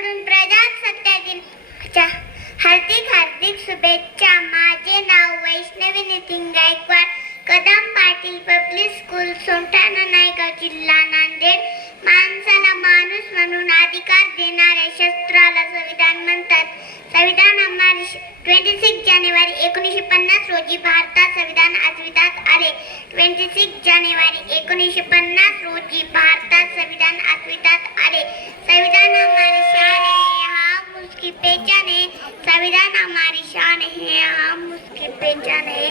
कडून प्रजासत्ता दिनाच्या हार्दिक हार्दिक शुभेच्छा. माझे नाव वैष्णवी नितीन गायकवाड. कदम पाटील पब्लिक स्कूल सोमठाणा नायगाव जिल्हा नांदेड. माणसाला माणूस म्हणून अधिकार देणाऱ्या शस्त्राला संविधान म्हणतात. संविधान आम्हाला ट्वेंटी सिक्स जानेवारी एकोणीसशे पन्नास रोजी भारतात संविधान अस्तित्वात आले. ट्वेंटी सिक्स जानेवारी एकोणीसशे पन्नास रोजी भारतात संविधान अस्तित्वात संविधान हमारी शान है, हम उसकी पहचान है।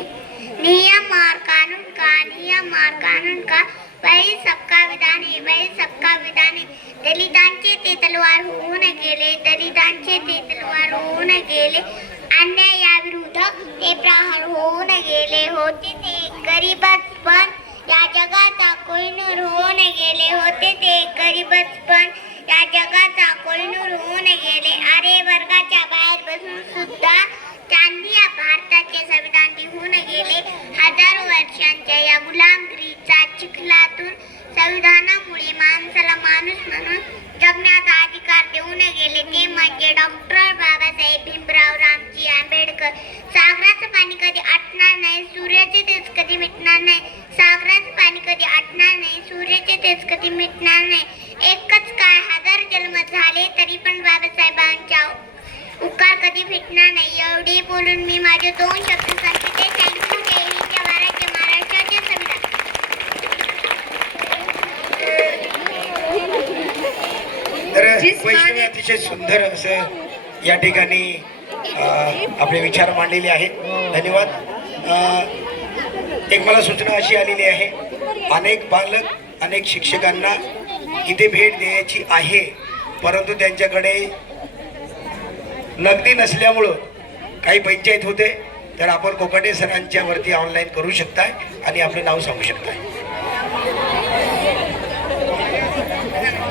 नियम और कानून का, नियम और कानून का, वही सबका विधान है, वही सबका विधान है। दलितांचे ते तलवार होऊन गेले दलितांचे ते तलवार होऊन गेले अन्यायाविरुद्ध ते प्रहार होऊन गेले होते ते गरीबात पण या जगाचा कोहिनूर होऊन गेले होते ते गरीबच पण या जगाचा कोहिनूर होऊन गेले अरे वर्गाच्या बाहेर गुलामगिरीचा चिखलातून संविधानामुळे माणसाला माणूस म्हणून जगण्याचा अधिकार देऊन गेले. ते म्हणजे डॉक्टर बाबासाहेब भीमराव रामजी आंबेडकर. सागराचं पाणी कधी आटणार नाही सूर्याचे तेच कधी मिटणार नाही. सागराचं पाणी कधी आटणार नाही सूर्याचे तेच कधी मिटणार नाही. एकच काय हजार जन्म झाले तरी पण बाबासाहेबांच्या उकार कधी भेटणार नाही. एवढी बोलून मी माझे दोन शब्द वैष्णवी अतिशय सुंदर असं या ठिकाणी आपले विचार मांडलेले आहेत. धन्यवाद. एक मला सूचना अशी आलेली आहे. अनेक पालक अनेक शिक्षकांना इथे भेट द्यायची आहे परंतु त्यांच्याकडे नगदी नसल्यामुळं काही पंचायत होते तर आपण कोकाटे सरांच्या वरती ऑनलाईन करू शकताय आणि आपलं नाव सांगू शकताय.